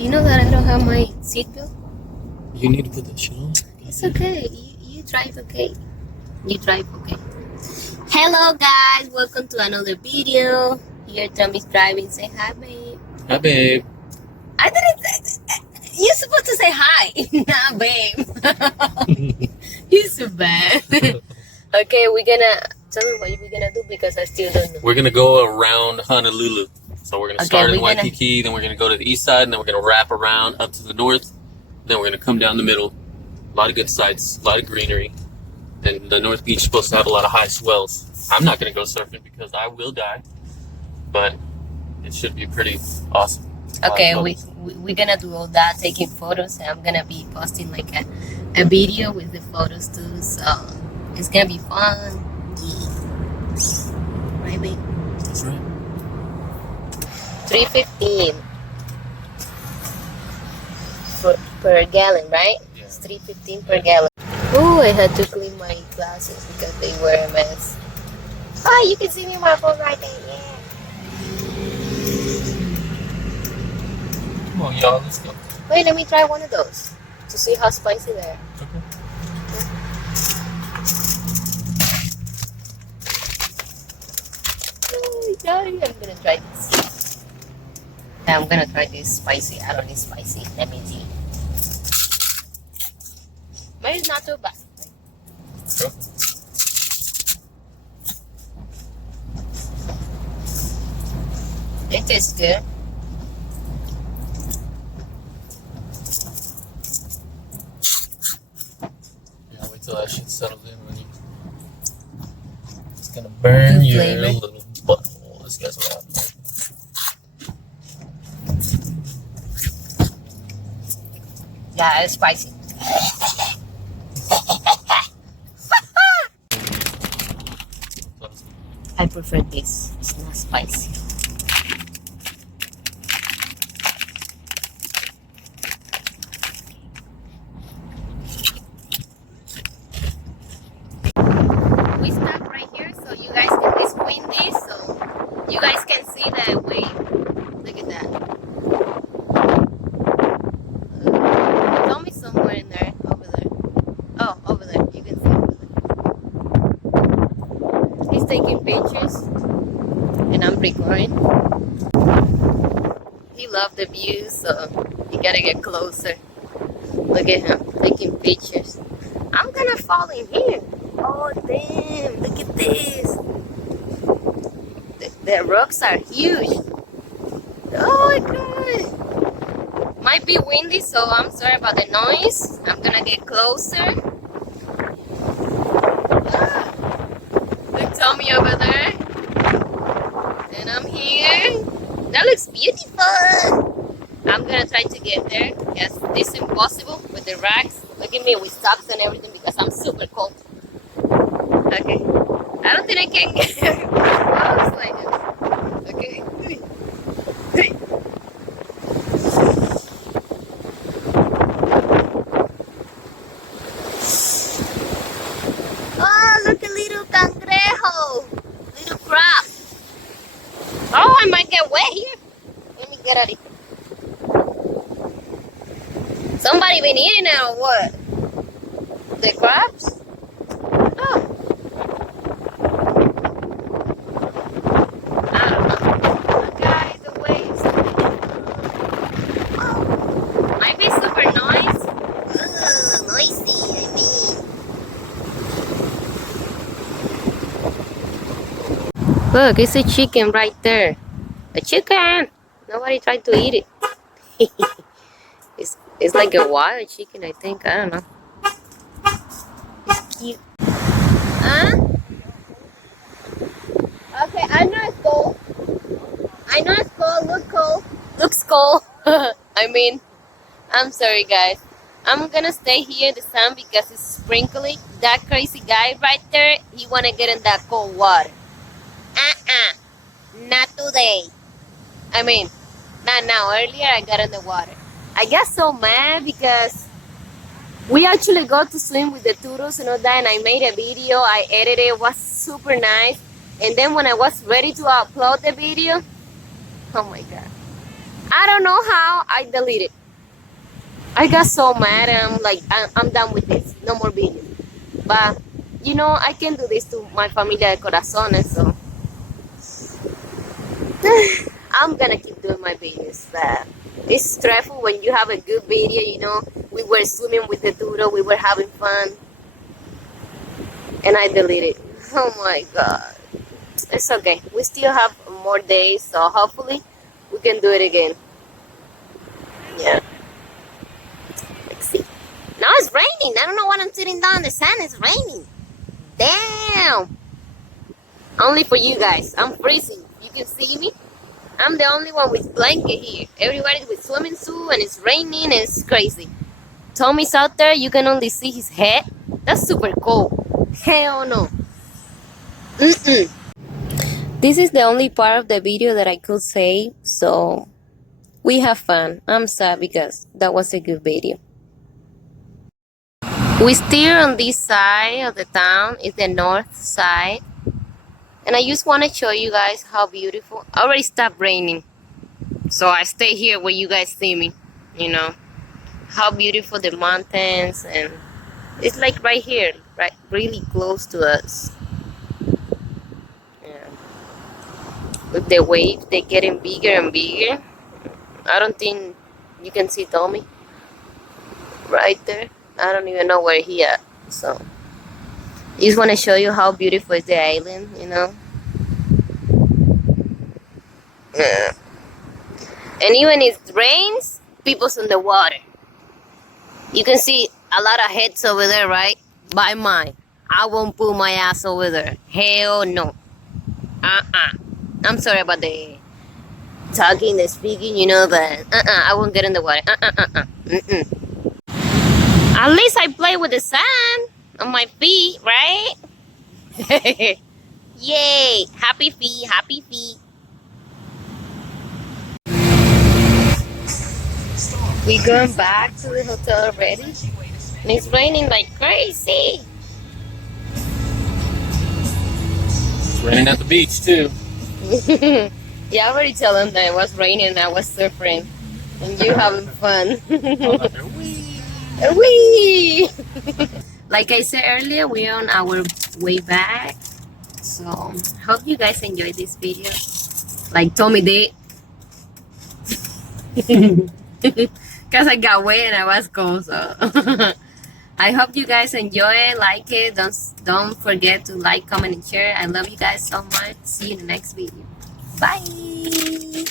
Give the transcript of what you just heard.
You know that I don't have my seatbelt? You need to put that shit on. It's okay. You drive okay. You drive okay. Hello guys, welcome to another video. Here Tommy's driving. Say hi, babe. Hi, babe. I didn't. You're supposed to say hi, not babe. You're so bad. Okay, we're gonna tell me what we're gonna do because I still don't know. We're gonna go around Honolulu. So we're gonna start in we're gonna- Waikiki, then we're gonna go to the east side, and then we're gonna wrap around up to the north. Then we're gonna come down the middle. A lot of good sights, a lot of greenery. And the North Beach is supposed to have a lot of high swells. I'm not gonna go surfing because I will die, but it should be pretty awesome. Okay, we're gonna do all that, taking photos, and I'm gonna be posting like a video with the photos too. So it's gonna be fun. Yeah. Right, babe? That's right. 3.15 per gallon, right? Yeah. It's 3.15 per gallon. Oh, I had to clean my glasses because they were a mess. Oh, you can see me on my phone right there. Yeah. Come on, y'all, let's go. Wait, let me try one of those to see how spicy they are. Okay. Oh, daddy, I'm gonna try this. I'm gonna try this spicy. I don't need spicy. Let me see. But it's not too bad. Go. It tastes good. Yeah, wait till that shit settles in when you. It's gonna burn Good your flavor. little butthole. This guy's what happened. Yeah, it's spicy. I prefer this. It's not spicy. We stop right here so you guys can. It's windy, so you guys can see the wave. Look at that. Tell me somewhere in there, over there. Oh, over there. You can see over there. He's taking pictures, and I'm recording. He loved the view, so you gotta get closer. Look at him taking pictures. I'm gonna fall in here. Oh damn! Look at this. The rocks are huge. Oh my god! Might be windy, so I'm sorry about the noise. I'm gonna get closer. Ah, look, Tommy over there. And I'm here. That looks beautiful. I'm gonna try to get there. Yes, this is impossible with the racks. Look at me with socks and everything because I'm super cold. Okay. I don't think I can get close like this. Okay. Oh, look a little cangrejo. Little crab. Oh, I might get wet here. Let me get out of here. Somebody been eating it or what? The crabs? Oh. I don't know. Guys, the waves. Oh. Might be super noise. Ugh, noisy, I mean. Look, it's a chicken right there. A chicken! Nobody tried to eat it. It's like a wild chicken, I think. I don't know. It's cute. Huh? Okay, I know it's cold. I know it's cold. Look cold. Looks cold. I mean, I'm sorry, guys. I'm gonna stay here in the sun because it's sprinkling. That crazy guy right there, he wanna get in that cold water. Not today. I mean, not now. Earlier I got in the water. I got so mad because we actually got to swim with the turtles and all that, and I made a video. I edited it. It was super nice. And then when I was ready to upload the video, oh my god, I don't know how I deleted. I got so mad and I'm like, I'm done with this. No more videos. But, you know, I can do this to my familia de corazones, so I'm gonna keep doing my videos. But it's stressful when you have a good video, you know. We were swimming with the Duro, we were having fun, and I deleted. Oh my god. It's okay. We still have more days, so hopefully we can do it again. Yeah. Let's see. Now it's raining. I don't know why I'm sitting down in the sand. It's raining. Damn. Only for you guys. I'm freezing. You can see me. I'm the only one with blanket here. Everybody's with swimming suit and it's raining and it's crazy. Tommy's out there. You can only see his head. That's super cool. Hell no. Mm-mm. This is the only part of the video that I could say. So we have fun. I'm sad because that was a good video. We still on this side of the town. It's the north side. And I just want to show you guys how beautiful. I already stopped raining. So I stay here where you guys see me. You know. How beautiful the mountains. And it's like right here. Right, really close to us. Yeah. With the waves, they're getting bigger and bigger. I don't think you can see Tommy. Right there. I don't even know where he at. So I just want to show you how beautiful is the island, you know. Yeah. And even if it rains, people's in the water. You can see a lot of heads over there, right? By mine. I won't put my ass over there. Hell no. I'm sorry about the talking, the speaking, you know, but I won't get in the water. At least I play with the sand on my feet, right? Yay! Happy feet, happy feet. We going back to the hotel already? And it's raining like crazy. It's raining at the beach too. Yeah, I already tell them that it was raining and I was surfing. And you having fun. Wee! Like I said earlier, we're on our way back. So, hope you guys enjoyed this video. Like Tommy did. Because I got wet and I was cold. So, I hope you guys enjoy it, like it. Don't forget to like, comment, and share. I love you guys so much. See you in the next video. Bye!